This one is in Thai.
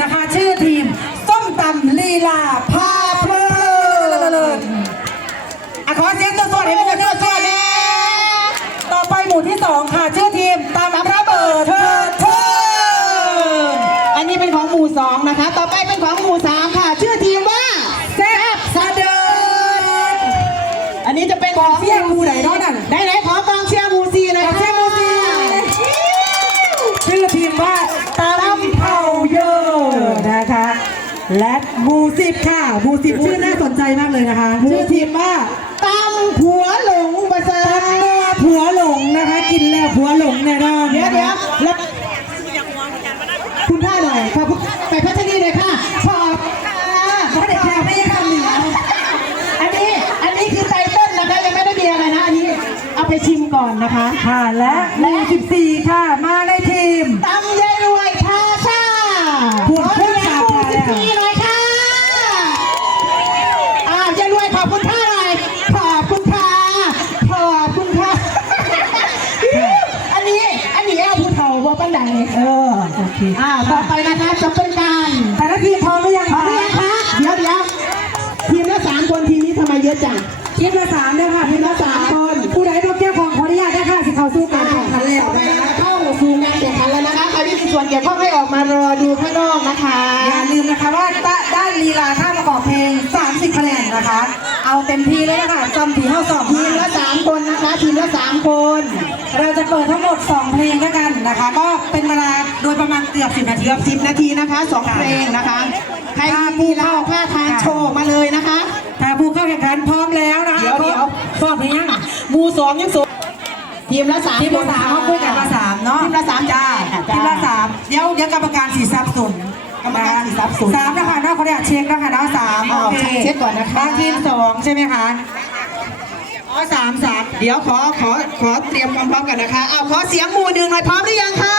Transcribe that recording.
นะคะ ชื่อทีมส้มตำลีลาพาเพลินอะขอเสียงสดๆให้หมู่ที่สดๆต่อไปหมู่ที่สองค่ะ ชื่อทีมตำระเบิดเถิดเทินอันนี้เป็นของหมู่สองนะคะ ต่อไปเป็นของหมู่สามค่ะ ชื่อทีมว่าแซ่บสะเดินอันนี้จะเป็นกองเชียร์หมู่ไหนเนาะนั่นได้ไหนขอกองเชียร์หมู่สี่เลยกองเชียร์หมู่สี่ค่ะชื่อทีมว่า และหมูสิบค่ะหมูสิบชื่อน่าสนใจมากเลยนะคะชื่อทีมว่าตำผัวหลงประเสริตำฐนัวผัวหลงนะคะ กินแล้วผัวหลงแน่นอนเดี๋ยวเดี๋ยวแล้วคุณท่าหน่อยขอบคุณไปพัชรีเลยค่ะขอบค่ะเขาเด็กแค่ไม่ใช่คำหนึ่งนะอันนี้อันนี้คือไตเติ้ลนะคะยังไม่ได้มีอะไรนะอันนี้เอาไปชิมก่อนนะคะ ค่ะและหมู่สิบสี่ค่ะ มาในทีมตำย เสียงชาหมู่สิบสี่หน่อยค่ะอ้าวยายรวยขอบคุณท่าหน่อยขอบคุณค่ะขอบคุณค่ะ อันนี้อันนี้เอาผู้เฒ่าว่าปันใดเออโอเคอ่าต่อไปนะคะจะเป็นการแต่ละทีมพร้อมหรือยังขอเรียกคะเดี๋ยวเดี๋ยวทีมละสามคนทีมนี้ทำไมเยอะจังทีมละสามเด้อค่ะทีมละสามคนผู้ใดต้องแก้ของขออนุญาตได้ค่ะสิเขาสู้กันแข่งขันแล้วต่อไปนะคะเข้าสู่การแข่งขันแล้วนะคะใครที่มีส่วนเกี่ยวข้องให้ออกมารอดูข้างนอก เอาเต็มที่เลยนะคะจำผีเข้าสองทีมละสามคนนะคะทีมละสามคน เราจะเปิดทั้งหมด2เพลงด้วยกันนะคะ ก็เป็นเวลาโดยประมาณเกือบ10นาทีเกือบสิบนาทีนะคะสองเพลงนะคะใครมีเล่าผ้าทางโชว์มาเลยนะคะถ้าผู้เข้าแข่งขันพร้อมแล้วนะคะเดี๋ยวเดี๋ยวพร้อมหรือยังหมูสองยังสทีมละสามทีมละสามเขาคุยกันมาสามเนาะทีมละสามจ้าทีมละสามเดี๋ยวเดี๋ยวกรรมการสีสับสนก รรมการสิทธิ์ทรัพย์สนสามนะคะเนาะเขาเรียกเช็คนะคะเนาะสามอ๋อโอเคเช็คก่อนนะคะบางทีมสองใช่ไหมคะอ๋อสามสามเดี๋ยวขอขอขอเตรียมความพร้อมกันนะคะเอาขอเสียงหมู่หนึ่งหน่อยพร้อมหรือยังคะ